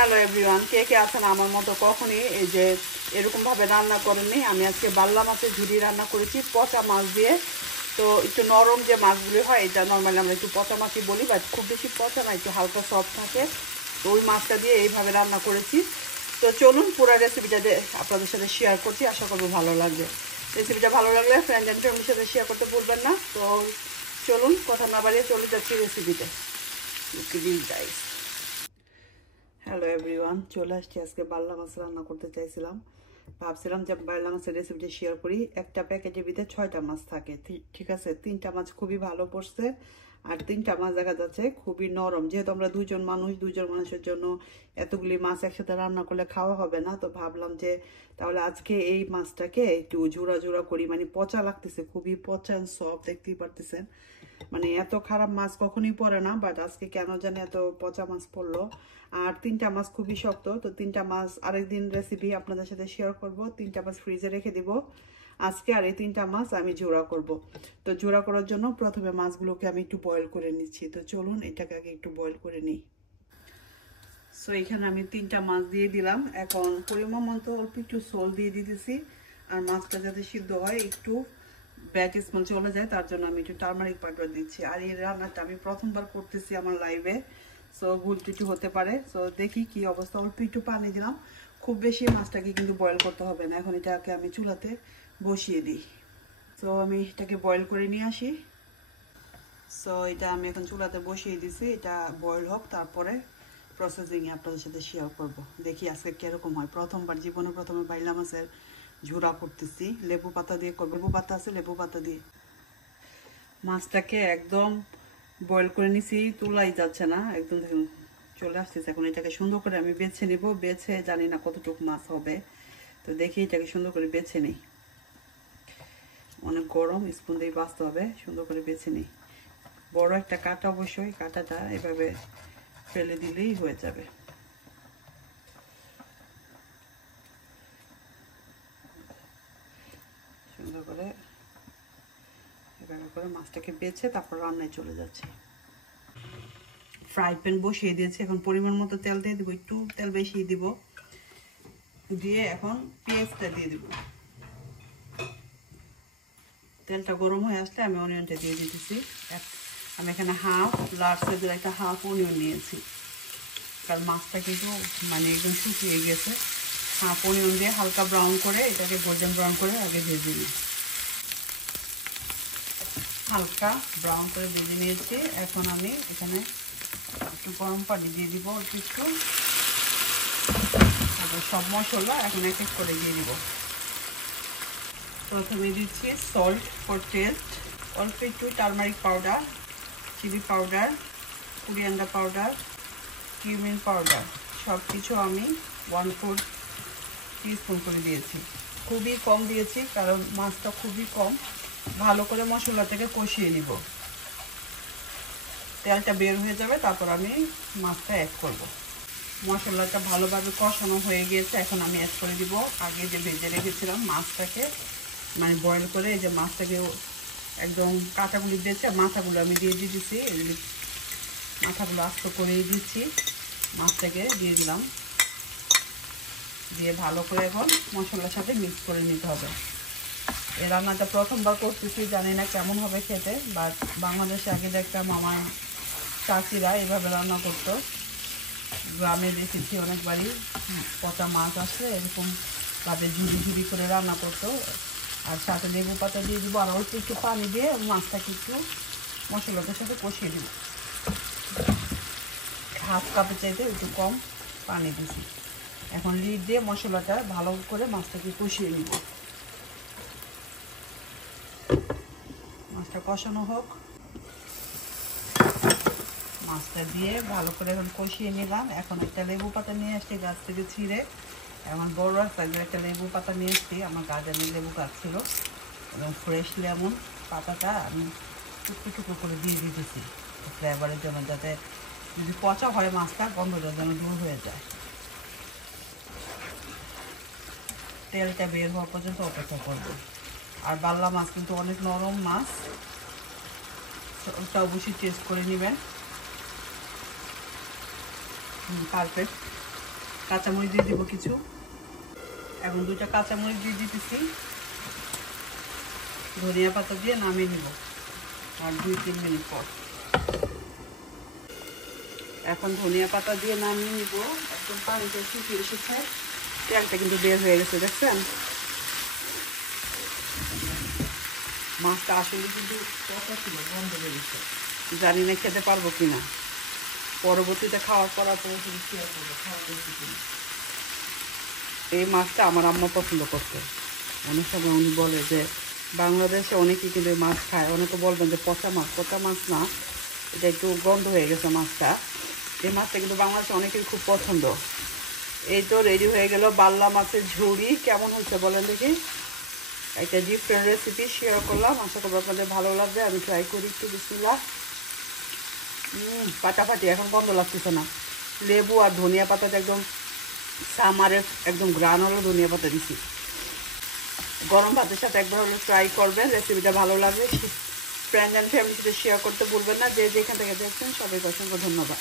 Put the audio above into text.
Hello everyone, কে কে আছেন আমার মতো কখনই এই যে এরকমভাবে রান্না করেননি। আমি আজকে বাল্লা মাছের ঝুড়ি রান্না করেছি পচা মাছ দিয়ে। তো একটু নরম যে মাছগুলি হয়, এটা নর্মালি আমরা একটু পচা মাছই বলি, বাট খুব বেশি পচা না, একটু হালকা সফট থাকে। তো ওই মাছটা দিয়ে এইভাবে রান্না করেছি। তো চলুন পুরো রেসিপিটা আপনাদের সাথে শেয়ার করছি, আশা করবো ভালো লাগবে। রেসিপিটা ভালো লাগলে ফ্রেন্ড অ্যান্ড ফ্যামিলির সাথে শেয়ার করতে ভুলবেন না। তো চলুন কথা না বাড়িয়ে চলে যাচ্ছি রেসিপিতে। হ্যালো এভরিওয়ান, চলে আসছি। আজকে বাল্লা মাছ রান্না করতে চাইছিলাম, ভাবছিলাম যে বাল্লা মাছের রেসিপিটা শেয়ার করি। একটা প্যাকেটের ভিতরে 6টা মাছ থাকে, ঠিক আছে। 3টা মাছ খুবই ভালো পড়ছে, আর 3টা মাছ দেখা যাচ্ছে খুবই নরম। যেহেতু আমরা দুজন মানুষের জন্য এতগুলি মাছ একসাথে রান্না করলে খাওয়া হবে না, তো ভাবলাম যে তাহলে আজকে এই মাছটাকে একটু জোড়া জোড়া করি। মানে পচা লাগতেছে, খুবই পচা সফট, দেখতেই পারতেছেন। মানে এত খারাপ মাছ কখনই পড়ে না, বাট আজকে কেন জানি এত পচা মাছ পড়লো। আর 3টা মাছ খুবই শক্ত, তো 3টা মাছ আরেকদিন রেসিপি আপনাদের সাথে শেয়ার করব। 3টা মাছ ফ্রিজে রেখে দিব আজকে, আর এই 3টা মাছ আমি জোড়া করব। তো জোড়া করার জন্য প্রথমে মাছগুলোকে আমি একটু বয়েল করে নিচ্ছি। তো চলুন এটাকে আগে একটু বয়েল করে নিই। সো এখানে আমি 3টা মাছ দিয়ে দিলাম। এখন পরিমাণ মতো অল্প একটু সল দিয়ে দিতেছি, আর মাছটা যাতে সিদ্ধ হয়, একটু ব্যাড স্মেল চলে যায়, তার জন্য আমি একটু টারমারিক পাউডার দিচ্ছি। আর এই রান্নাটা আমি প্রথমবার করতেছি আমার লাইভে, সো ভুল ত্রুটি হতে পারে। সো দেখি কি অবস্থা। অল্প একটু পানি দিলাম, খুব বেশি মাছটাকে কিন্তু বয়েল করতে হবে না। এখন এটাকে আমি চুলাতে বসিয়ে দিই। সো আমি এটাকে বয়েল করে নিয়ে আসি। সো এটা আমি এখন চুলাতে বসিয়ে দিছি, এটা বয়েল হোক, তারপরে প্রসেসিংয়ে আপনাদের সাথে শেয়ার করব। দেখি আজকে কীরকম হয়। প্রথমবার জীবনে প্রথমে বাইলা মাছের ঝুড়া করতেছি, লেবু পাতা দিয়ে করবো। লেবু পাতা আছে, লেবু পাতা দিয়ে মাছটাকে একদম বয়েল করে নিছি, তোলাই যাচ্ছে না, একদম দেখুন চলে আসতেছে। এখন এটাকে সুন্দর করে আমি বেছে নেব। বেছে জানি না কতটুকু মাছ হবে, তো দেখি এটাকে সুন্দর করে বেছে নেই। অনেক গরম, স্পুন দিয়ে বাছতে হবে, সুন্দর করে বেছে নেই। বড় একটা কাঁটা, অবশ্যই কাঁটাটা এভাবে ফেলে দিলেই হয়ে যাবে। সুন্দর করে এভাবে করে মাছটাকে বেছে তারপর রান্নায় চলে যাচ্ছে। ফ্রাই প্যান বসিয়ে দিয়েছি, এখন পরিমাণ মতো তেল দিয়ে দিব, একটু তেল বেশি দিব। দিয়ে এখন পেঁয়াজটা দিয়ে দিব। তেলটা গরম হয়ে আসলে আমি অনিয়নটা দিয়ে দিতেছি। আমি এখানে হাফ লার্জ সাইজের একটা হাফ অনিয়ন নিয়েছি, কারণ মাছটা কিন্তু মানে একদম শুকিয়ে গেছে। হাফ অনিয়ন দিয়ে হালকা ব্রাউন করে এটাকে গোল্ডেন ব্রাউন করে আগে ভেজে নিই। হালকা ব্রাউন করে ভেজে নিয়েছি। এখন আমি এখানে একটু গরম পানি দিয়ে দিব, অল্প একটু। সব মশলা এখন এক এক করে দিয়ে দিব। প্রথমে দিচ্ছি সল্ট ফর টেস্ট, অল্প একটু turmeric powder, chilli powder, coriander powder, cumin powder, সব কিছু আমি 1/4 টিস্পুন করে দিয়েছি। খুবই কম দিয়েছি কারণ মাছটা খুবই কম। ভালো করে মশলাটাকে কষিয়ে নিব, তেলটা বের হয়ে যাবে, তারপর আমি মাছটা অ্যাড করব। মশলাটা ভালোভাবে কষানো হয়ে গিয়েছে, এখন আমি অ্যাড করে দিব আগে যে ভেজে রেখেছিলাম মাছটাকে, মানে বয়েল করে এই যে মাছটাকে একদম কাঁটাগুলি দিয়েছে, মাথাগুলো আমি দিয়ে দিয়েছি। মাথাগুলো আস্ত করে দিচ্ছি, মাছটাকে দিয়ে দিলাম। দিয়ে ভালো করে এখন মশলার সাথে মিক্স করে নিতে হবে। এই রান্নাটা প্রথমবার করতেছি, জানি না কেমন হবে খেতে, বাট বাংলাদেশে আগে দেখতাম আমার চাচিরা এভাবে রান্না করতো। গ্রামে দেখেছি অনেকবারই, পচা মাছ আসলে এরকমভাবে ঝুড়ি ঝুড়ি করে রান্না করতো। আর সাথে লেবু পাতা দিয়ে দিব, আর অল্প একটু পানি দিয়ে মাছটাকে একটু মশলাটার সাথে কষিয়ে দিব। হাফ কাপের চাইতে একটু কম পানি দিছি। এখন লিড দিয়ে মশলাটা ভালো করে মাছটাকে কষিয়ে নিব। মাছটা কষানো হোক। মাছটা দিয়ে ভালো করে এখন কষিয়ে নিলাম। এখন একটা লেবু পাতা নিয়ে আসছি গাছ থেকে ছিঁড়ে, এখন বড় সাইজের একটা লেবু পাতা নিয়ে এসছি। আমার গার্ডেনের লেবু গাছ ছিল, এবং ফ্রেশ লেমন পাতাটা আমি টুকরো টুকরো করে দিয়ে দিতেছি ফ্লেভারের জন্য, যাতে যদি পচা হয় মাছটা গন্ধটা যেন দূর হয়ে যায়। তেলটা বের হওয়া পর্যন্ত অপেক্ষা করব। আর বাল্লা মাছ কিন্তু অনেক নরম মাছ, ওটা অবশ্যই টেস্ট করে নেবেন। পারফেক্ট। কাঁচামরিচ দিয়ে দিব কিছু। এখন 2টা কাঁচামরিচ দিয়ে দিতেছি। ধনিয়া পাতা দিয়ে নামিয়ে নিব আর 2-3 মিনিট পর। এখন ধনিয়া পাতা দিয়ে নামিয়ে নিব। একদম পানিতে শুকিয়ে এসেছে, তেলটা কিন্তু বের হয়ে গেছে, দেখছেন? মাছটা আসলে কিন্তু পচা ছিল, গন্ধ বেরিয়েছে। জানি না খেতে পারবো কিনা, পরবর্তীতে খাওয়ার পর কিন্তু শেয়ার করবো খাওয়া করছি কিনা। এই মাছটা আমার আম্মা পছন্দ করতে। অনেক সময় উনি বলে যে বাংলাদেশে অনেকেই কিন্তু মাছ খায়। অনেকে বলবেন যে পচা মাছ না, এটা একটু গন্ধ হয়ে গেছে মাছটা। এই মাছটা কিন্তু বাংলাদেশে অনেকের খুব পছন্দ। এই তো রেডি হয়ে গেল বাল্লা মাছের ঝুড়ি। কেমন হচ্ছে বলেন দেখি? একটা ডিফারেন্ট রেসিপি শেয়ার করলাম, আশা করবো আপনাদের ভালো লাগবে। আমি ট্রাই করি একটু। বিসমিল্লাহ। ফাটাফাটি, এখন গন্ধ লাগতেছে না। লেবু আর ধনিয়া পাতাটা একদম সামারের একদম গ্রানুলার ধনিয়া পাতা দিছি। গরম ভাতের সাথে একবার হলো ট্রাই করবেন, রেসিপিটা ভালো লাগবে। ফ্রেন্ড অ্যান্ড ফ্যামিলির সাথে শেয়ার করতে ভুলবেন না। যে যেখান থেকে দেখছেন সবাইকে অসংখ্য ধন্যবাদ।